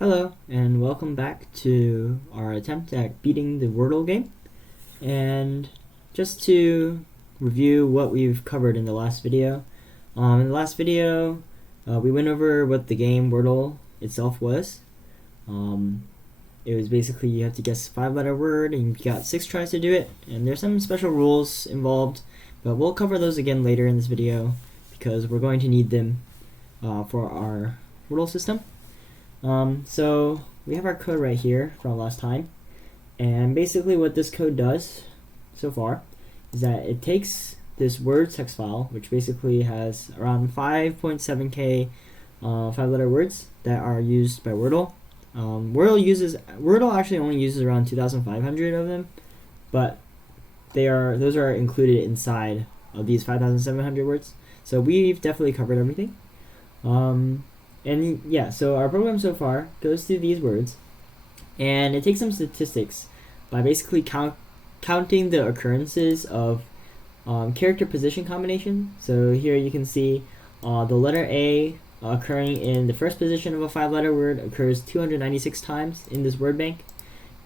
Hello, and welcome back to our attempt at beating the Wordle game. And just to review what we've covered in the last video. In the last video, we went over what the game Wordle itself was. It was basically you have to guess a 5-letter word, and you got 6 tries to do it. And there's some special rules involved, but we'll cover those again later in this video because we're going to need them for our Wordle system. So we have our code right here from last time, and basically what this code does so far is that it takes this word text file, which basically has around 5.7k 5-letter words that are used by Wordle. Wordle actually only uses around 2,500 of them, but those are included inside of these 5,700 words. So we've definitely covered everything. And yeah, so our program so far goes through these words, and it takes some statistics by basically counting the occurrences of character position combination. So here you can see the letter A occurring in the first position of a 5-letter word occurs 296 times in this word bank,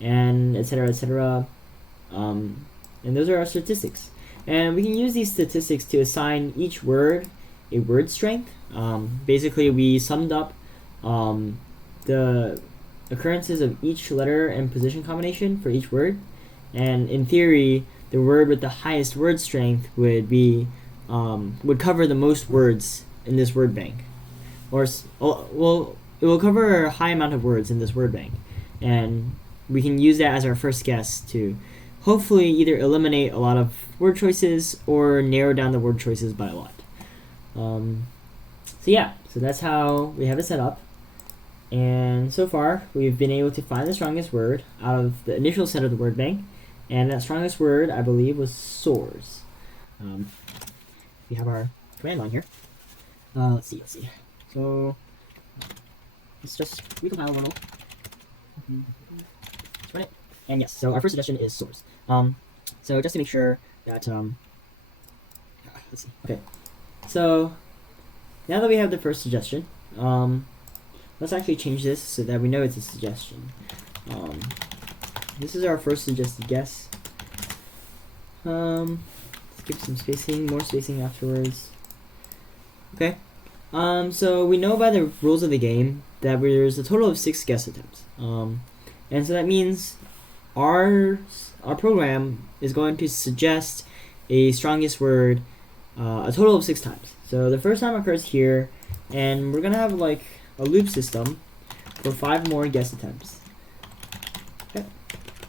and etc. etc. And those are our statistics. And we can use these statistics to assign each word a word strength. Basically, we summed up the occurrences of each letter and position combination for each word, and in theory, the word with the highest word strength would cover the most words in this word bank, well, it will cover a high amount of words in this word bank, and we can use that as our first guess to hopefully either eliminate a lot of word choices or narrow down the word choices by a lot. So that's how we have it set up, and so far we've been able to find the strongest word out of the initial set of the word bank, and that strongest word I believe was soars. We have our command line here. Let's see. So let's just recompile Wordle. Let's run it, and yes. So our first suggestion is soars. So just to make sure that let's see. Okay. So now that we have the first suggestion, let's actually change this so that we know it's a suggestion. This is our first suggested guess. Let's give some spacing, more spacing afterwards. Okay. So we know by the rules of the game that there's a total of 6 guess attempts. And so that means our program is going to suggest a strongest word a total of 6 times. So the first time occurs here, and we're gonna have like a loop system for 5 more guess attempts. Okay.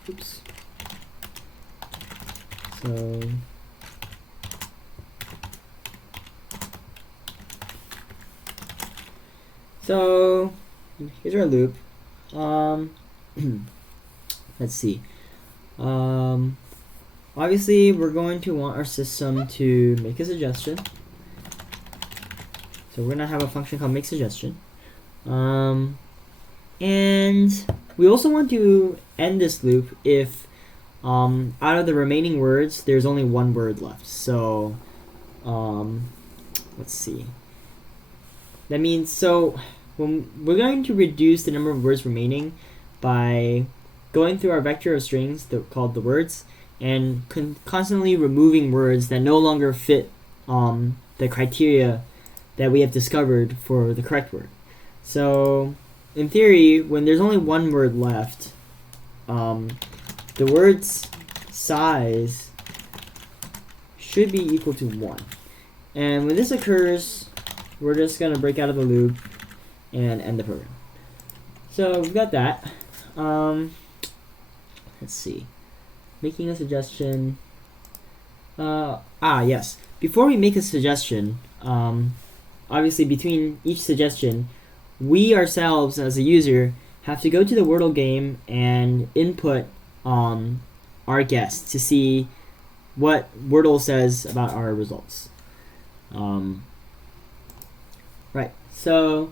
Oops. So here's our loop. Let's see. Obviously, we're going to want our system to make a suggestion. So we're gonna have a function called makeSuggestion. And we also want to end this loop if out of the remaining words there's only one word left. So let's see. That means when we're going to reduce the number of words remaining by going through our vector of strings called the words, and constantly removing words that no longer fit the criteria that we have discovered for the correct word. So in theory, when there's only one word left, the word's size should be equal to 1. And when this occurs, we're just going to break out of the loop and end the program. So we've got that. Let's see. Making a suggestion. Yes. Before we make a suggestion, obviously between each suggestion, we ourselves as a user have to go to the Wordle game and input our guess to see what Wordle says about our results. Right. So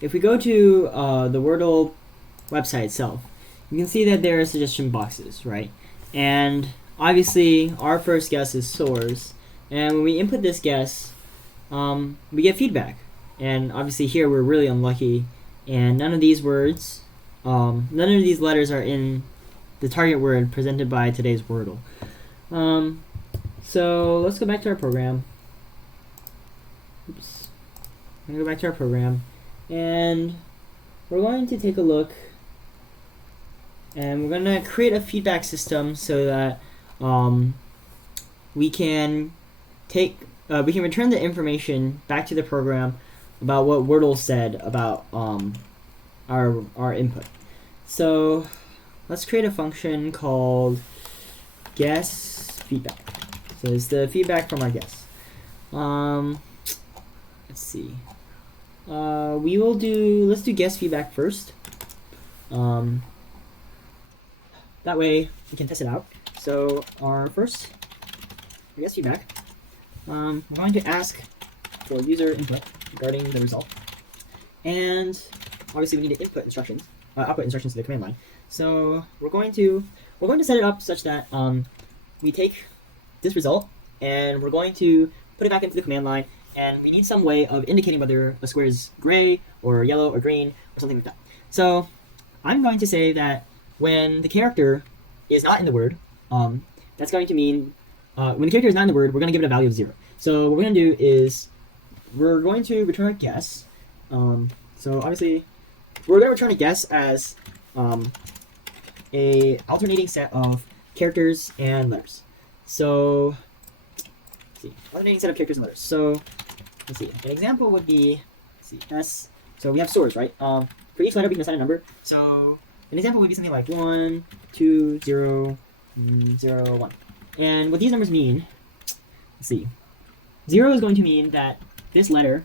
if we go to the Wordle website itself, you can see that there are suggestion boxes, right? And obviously our first guess is soars, and when we input this guess, we get feedback. And obviously here we're really unlucky and none of these words, none of these letters are in the target word presented by today's Wordle. So let's go back to our program. Oops. I'm gonna go back to our program, and we're going to take a look, and we're gonna create a feedback system so that we can return the information back to the program about what Wordle said about our input. So let's create a function called guess feedback. So it's the feedback from our guess. Let's see. Let's do guess feedback first. That way we can test it out. So our first guess feedback, we're going to ask for user input regarding the result, and obviously we need to output instructions to the command line. So we're going to set it up such that we take this result and we're going to put it back into the command line, and we need some way of indicating whether a square is gray or yellow or green or something like that. So I'm going to say that when the character is not in the word, that's going to mean when the character is not in the word, we're going to give it a value of 0. So what we're going to do is we're going to return a guess. So obviously we're going to return a guess as a alternating set of characters and letters. So let's see, alternating set of characters and letters. So let's see, an example would be, let's see, S. So we have swords, right? For each letter we can assign a number. So an example would be something like 1, 2, 0, 0, 1. And what these numbers mean, let's see, 0 is going to mean that this letter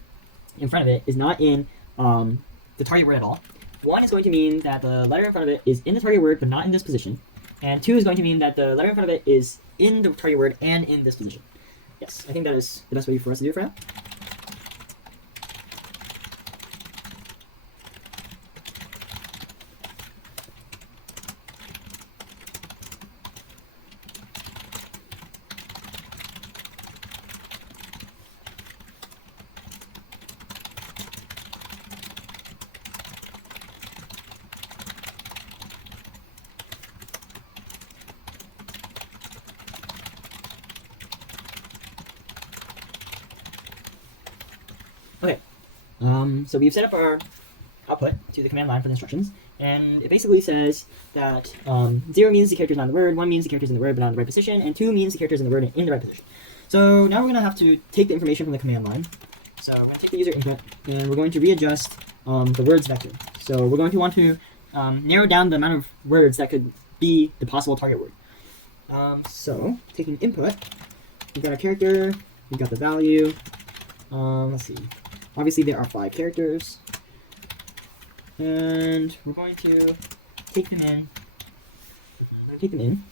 in front of it is not in the target word at all. 1 is going to mean that the letter in front of it is in the target word but not in this position. And 2 is going to mean that the letter in front of it is in the target word and in this position. Yes, I think that is the best way for us to do it for now. Okay, so we've set up our output to the command line for the instructions, and it basically says that 0 means the character's not in the word, 1 means the character's in the word but not in the right position, and 2 means the character's in the word in the right position. So now we're going to have to take the information from the command line. So we're going to take the user input, and we're going to readjust the words vector. So we're going to want to narrow down the amount of words that could be the possible target word. So taking input, we've got our character, we've got the value. Let's see. Obviously, there are 5 characters, and we're going to take them in.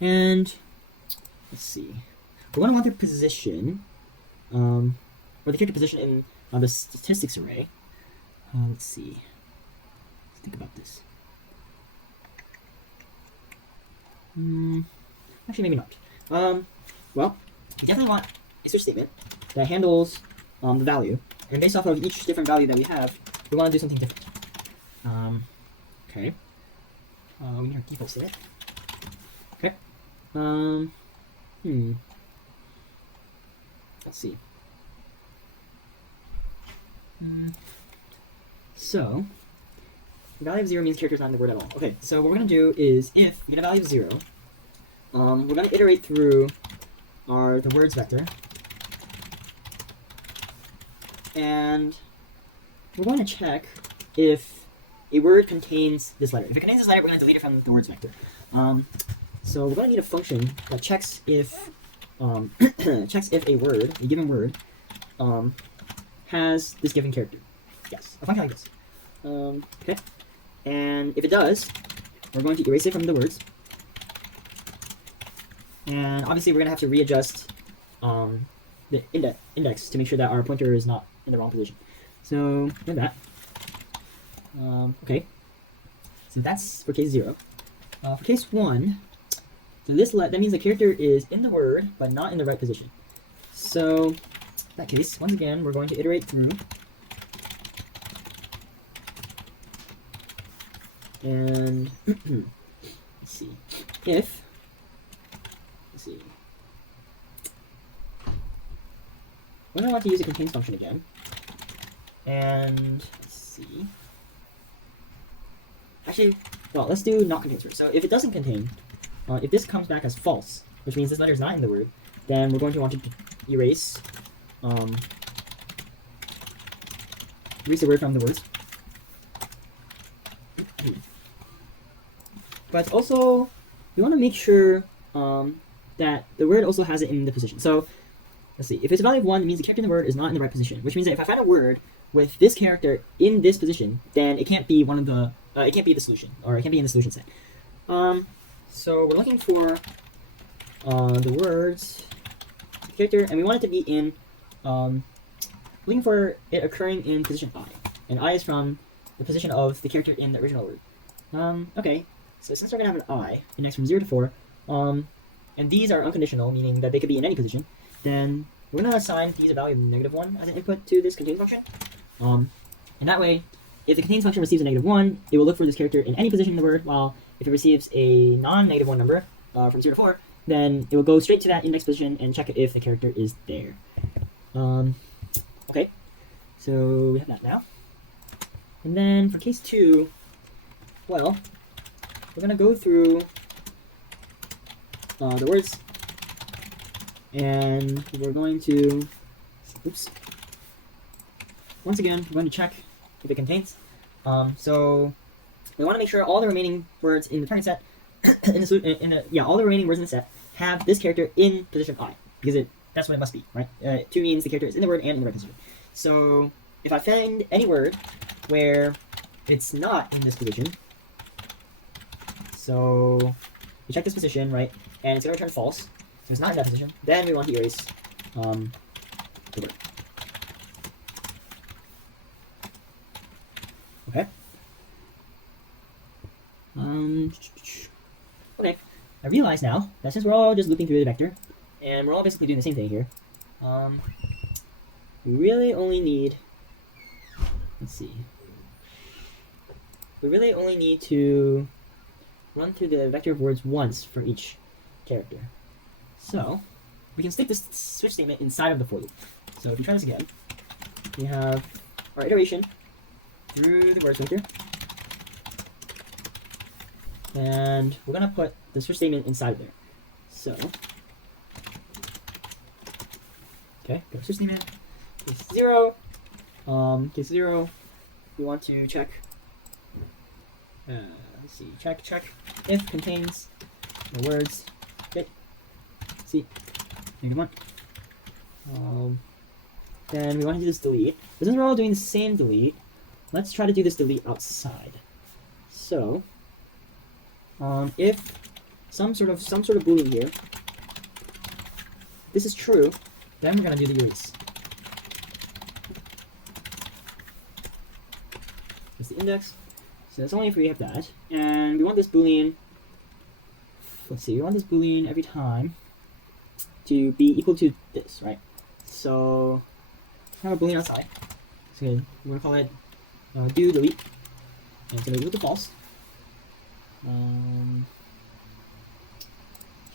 And let's see. We're going to want their position, or the character position in the statistics array. Let's see. Let's think about this. Actually, maybe not. Well, we definitely want a switch statement that handles the value, and based off of each different value that we have, we want to do something different. Okay. We need our default statement. Okay. Let's see. So, the value of 0 means character's not in the word at all. Okay, so what we're going to do is, if we get a value of 0, we're going to iterate through the words vector, and we're going to check if a word contains this letter. If it contains this letter, we're going to delete it from the words vector. So we're going to need a function that checks if a given word, has this given character. Yes, a function like this. Okay, and if it does, we're going to erase it from the words. And obviously, we're going to have to readjust the index to make sure that our pointer is not in the wrong position. So, like that. Okay. So that's for case 0. For case 1, so that means the character is in the word, but not in the right position. So, in that case, once again, we're going to iterate through And let's see, if, let's see, when I want to use a contains function again, and let's see, actually, well, let's do not contains first. So if it doesn't contain, if this comes back as false, which means this letter is not in the word, then we're going to want to erase the word from the words. But also, we want to make sure that the word also has it in the position. So let's see, if it's a value of 1, it means the character in the word is not in the right position, which means that if I find a word with this character in this position, then it can't be one of the, it can't be the solution, or it can't be in the solution set. So we're looking for the words, character, and we want it to be in, looking for it occurring in position I, and I is from the position of the character in the original word. Okay, so since we're going to have an I index from 0 to 4, and these are unconditional, meaning that they could be in any position, then we're going to assign these a value of -1 as an input to this contains function. And that way, if the contains function receives a -1, it will look for this character in any position in the word, while if it receives a non-1 number from 0 to 4, then it will go straight to that index position and check if the character is there. Okay, so we have that now. And then for case 2, well, we're going to go through the words, and we're going to, oops, once again, we're going to check if it contains. So we want to make sure all the remaining words in the target set, all the remaining words in the set have this character in position I, because that's what it must be, right? 2 means the character is in the word and in the right position. So if I find any word where it's not in this position, so we check this position, right, and it's going to return false, so it's not in that position, then we want to erase the word. Okay. Okay, I realize now that since we're all just looping through the vector, and we're all basically doing the same thing here, we really only need, let's see, we really only need to run through the vector of words once for each character. So we can stick this switch statement inside of the for loop. So if we try this again, we have our iteration through the words vector, and we're gonna put the switch statement inside of there. So okay, go to switch statement, case 0, case 0, we want to check, let's see, check if contains the words, okay, see, -1. Then we want to do this delete, but since we're all doing the same delete, let's try to do this delete outside. So if some sort of boolean here, this is true, then we're gonna do the erase. That's the index. So that's only if we have that. And we want this boolean, let's see, we want this boolean every time to be equal to this, right? So have a boolean outside. So we're gonna call it do delete, and it's gonna be equal to false.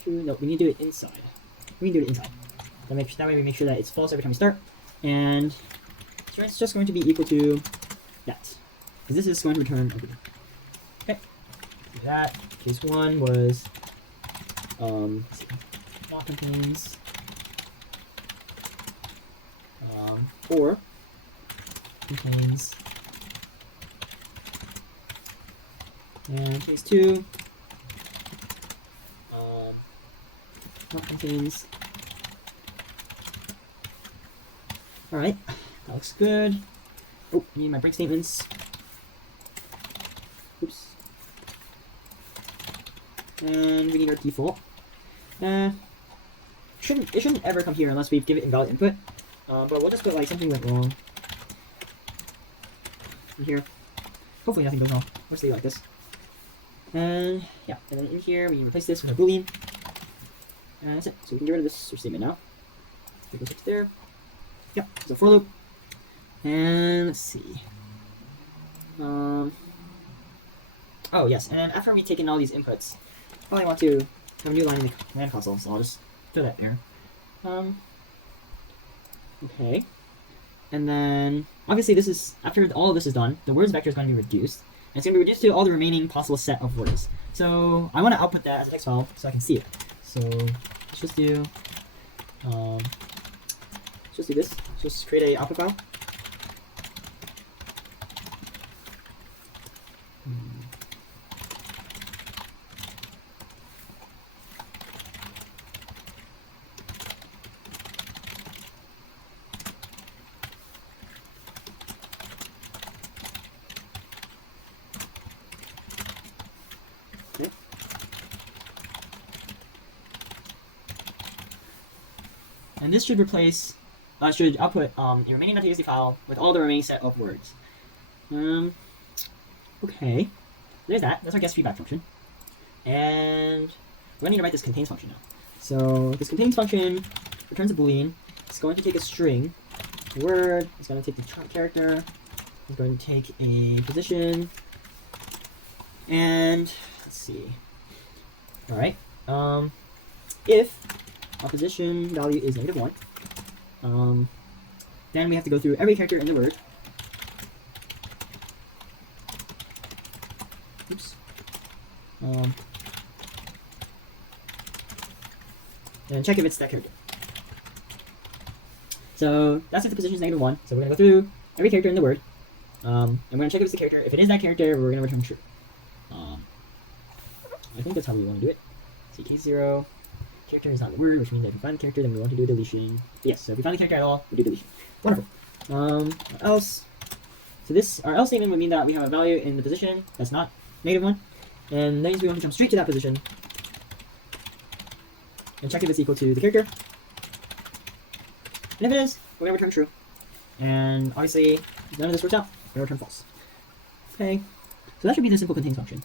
True, no, we need to do it inside. We can do it inside. That way we make sure that it's false every time we start, and so it's just going to be equal to that, because this is going to return over. Okay, do that. Case 1 was not contains 4 contains, and case 2 not contains. Alright, that looks good. Oh, I need my break statements. Oops. And we need our default. It shouldn't ever come here unless we give it invalid input. But we'll just put like something went wrong in here. Hopefully nothing goes wrong. We'll just leave it like this. And yeah, and then in here we replace this with a boolean. And that's it. So we can get rid of this switch statement now. Go switch there. Yep, so for loop. And let's see. Oh yes, and after we've taken all these inputs, probably want to have a new line in the command console, so I'll just throw that there. Okay. And then, obviously this is, after all of this is done, the words vector is going to be reduced. And it's going to be reduced to all the remaining possible set of words. So, I want to output that as a text file so I can see it. So, let's just do, this. Let's just create a output file. And this should replace, should output a remaining .exe file with all the remaining set of words. Okay, there's that. That's our guest feedback function. And we're going to need to write this contains function now. So this contains function returns a boolean. It's going to take a string, a word. It's going to take the character. It's going to take a position. And let's see. All right. If our position value is -1, then we have to go through every character in the word. Oops. And check if it's that character. So that's if the position is -1. So we're gonna go through every character in the word, and we're gonna check if it's the character. If it is that character, we're gonna return true. I think that's how we want to do it. So case 0. Character is not the word, which means that if we find the character, then we want to do a deletion. Yes, so if we find the character at all, we do deletion. Wonderful. What else? So this, our else statement would mean that we have a value in the position that's not -1, and that means we want to jump straight to that position and check if it's equal to the character. And if it is, we're going to return true. And obviously, none of this works out. We're going to return false. Okay, so that should be the simple contains function.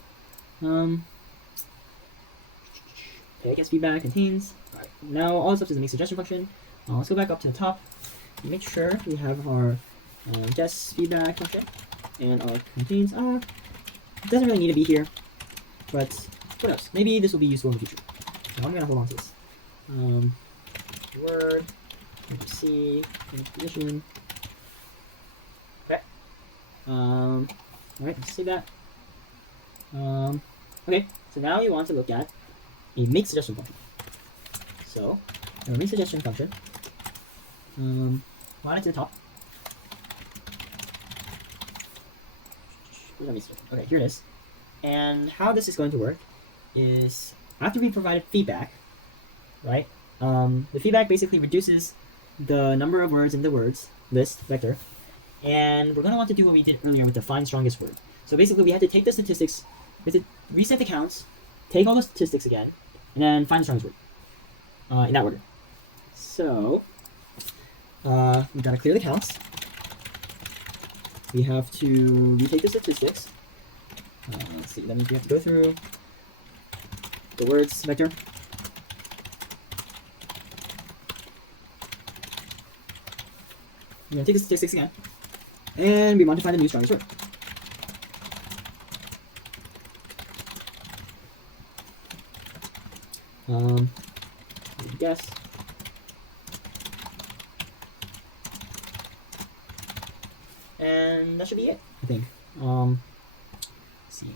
Okay, guess feedback contains. Alright, now all this stuff is the make suggestion function. Let's go back up to the top and make sure we have our guess feedback function and our contains. It doesn't really need to be here, but what else? Maybe this will be useful in the future. So I'm gonna hold on to this. Word, C, position. Okay. Alright, let's save that. Okay, so now you want to look at a make suggestion function. So, our make suggestion function, line it to the top. Where's our make suggestion? Okay, here it is. And how this is going to work is after we provided feedback, right? The feedback basically reduces the number of words in the words list vector, and we're going to want to do what we did earlier with the find strongest word. So basically, we had to take the statistics, we had to reset the counts, take all the statistics again, and then find the strongest word in that order. So we've got to clear the counts. We have to retake the statistics. Let's see, that means we have to go through the words vector. We're going to take the statistics again, and we want to find the new strongest word. Guess. And that should be it, I think. Let's see.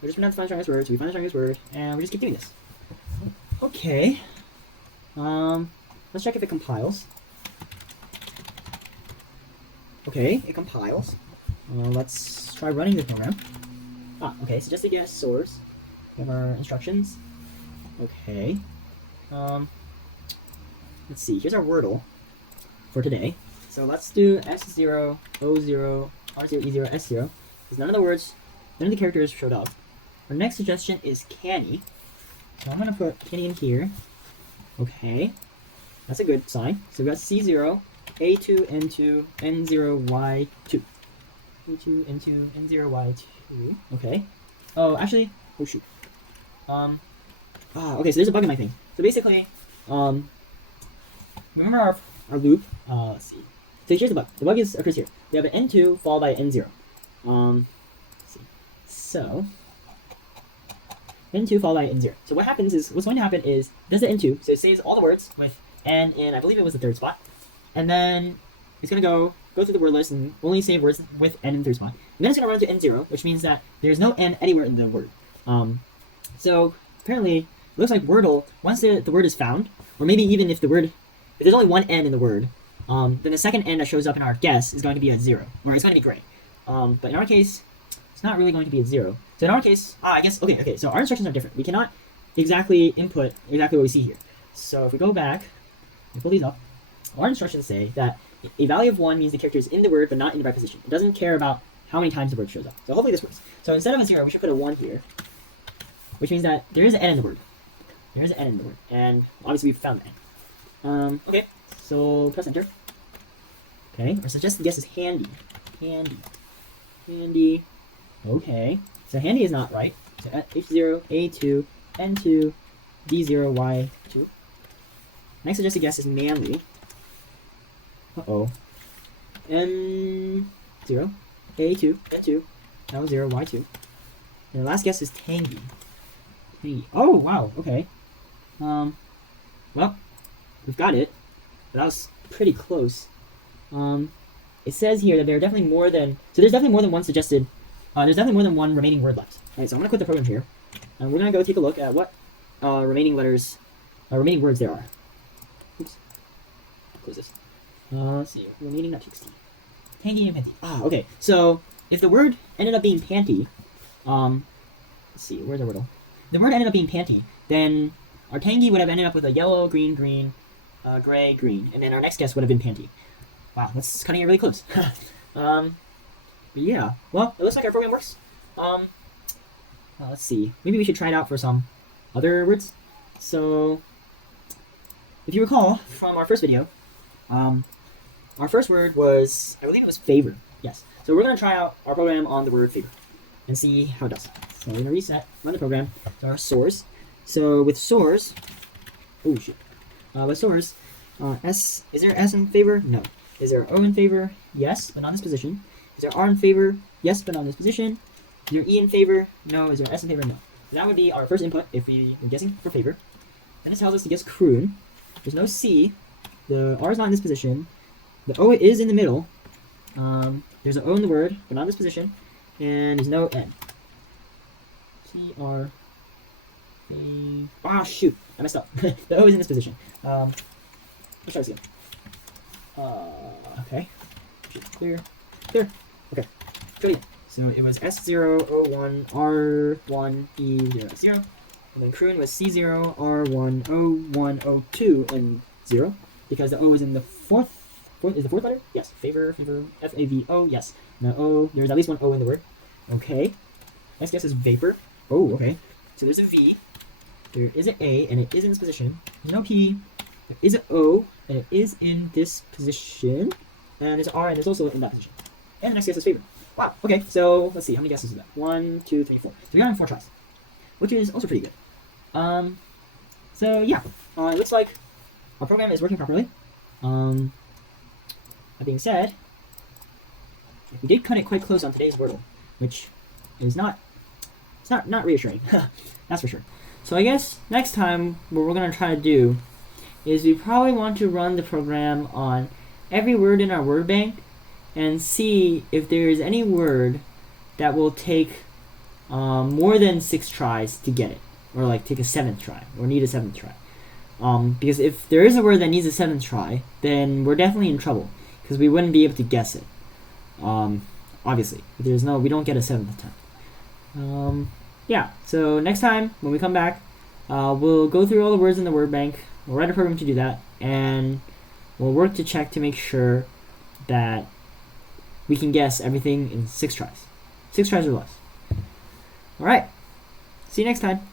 We're just gonna have to find the strongest word, so we find the strongest word, and we just keep doing this. Okay. Let's check if it compiles. Okay, it compiles. Let's try running the program. Okay, suggested guess source. We have our instructions. Okay. Let's see, here's our Wordle for today. So let's do S0, O0, R0, E0, S0. Because none of the words, none of the characters showed up. Our next suggestion is canny. So I'm going to put canny in here. Okay. That's a good sign. So we got C0, A2, N2, N0, Y2. A2, N2, N0, Y2. Okay. Oh, actually, oh shoot. Okay, so there's a bug in my thing. So basically, remember our loop? Let's see. So here's the bug. The bug occurs here. We have an N2 followed by an N0. Let's see. So n2 followed by n0. So what's going to happen is does the n2, so it saves all the words with n in, I believe it was the third spot, and then it's going to go through the word list and only save words with n in the third spot. And then it's going to run to n0, which means that there's no n anywhere in the word. So apparently it looks like Wordle, once the word is found, or maybe even if there's only one n in the word, then the second n that shows up in our guess is going to be a 0, or it's going to be gray. But in our case, it's not really going to be a 0. So in our case, I guess, okay, so our instructions are different. We cannot exactly input exactly what we see here. So if we go back and pull these up, our instructions say that a value of 1 means the character is in the word but not in the right position. It doesn't care about how many times the word shows up. So hopefully this works. So instead of a 0, we should put a 1 here, which means that there is an n in the word. There is an n in the word, and obviously we've found the n. Okay, so press enter. Okay, our suggested guess is handy. Handy. Okay, so handy is not right. So H0, A2, N2, D0, Y2. Next suggested guess is manly. Uh-oh. N0, A2, N2, L0, Y2. And the last guess is tangy. Oh, wow, okay. Well, we've got it. That was pretty close. It says here that there are definitely more than, so there's definitely more than one suggested, there's definitely more than one remaining word left. Alright, so I'm going to quit the program here, and we're going to go take a look at what remaining words there are. Oops. Close this. Let's see, remaining .txt. Tangy and panty. Okay, so if the word ended up being panty, let's see, where's the Wordle? The word ended up being panty, then our tangy would have ended up with a yellow, green, gray, green, and then our next guess would have been panty. Wow, that's cutting it really close. But yeah, well, it looks like our program works. Let's see, maybe we should try it out for some other words. So, if you recall from our first video, our first word was, I believe it was favor. Yes. So we're going to try out our program on the word favor and see how it does. So we're going to run the program to our source. So with source, oh shit. With source, S, is there S in favor? No. Is there O in favor? Yes, but not in this position. Is there R in favor? Yes, but not in this position. Is there E in favor? No. Is there S in favor? No. So that would be our first input if we were guessing for favor. Then it tells us to guess croon. There's no C. The R is not in this position. The O is in the middle. There's an O in the word, but not in this position. And there's no N. T-R. Ah, shoot. I messed up. The O is in this position. Let's try this again. Okay. Clear. Okay. Go again. So it was S0, O1, R1, E0, 0. And then croon was C0, R1, O1, O2, and 0. Because the O is in the fourth is the fourth letter? Yes. Favor, F-A-V-O, yes. Now O, there's at least one O in the word. Okay. Next guess is vapor. Oh, okay. So there's a V. There is an A, and it is in this position. There's no P. There is an O, and it is in this position. And there's an R, and it's also in that position. And the next guess is favor. Wow, okay, so let's see, how many guesses is that? 1, 2, 3, 4. So we got it in 4 tries, which is also pretty good. So yeah, it looks like our program is working properly. That being said, we did cut it quite close on today's Wordle, which is not reassuring. That's for sure. So I guess next time what we're going to try to do is we probably want to run the program on every word in our word bank and see if there is any word that will take more than 6 tries to get it, or like take a 7th try, or need a 7th try. Because if there is a word that needs a 7th try, then we're definitely in trouble, because we wouldn't be able to guess it. Obviously, if we don't get a 7th time. Yeah, so next time when we come back, we'll go through all the words in the word bank, we'll write a program to do that, and we'll work to check to make sure that we can guess everything in 6 tries. 6 tries or less. Alright, see you next time.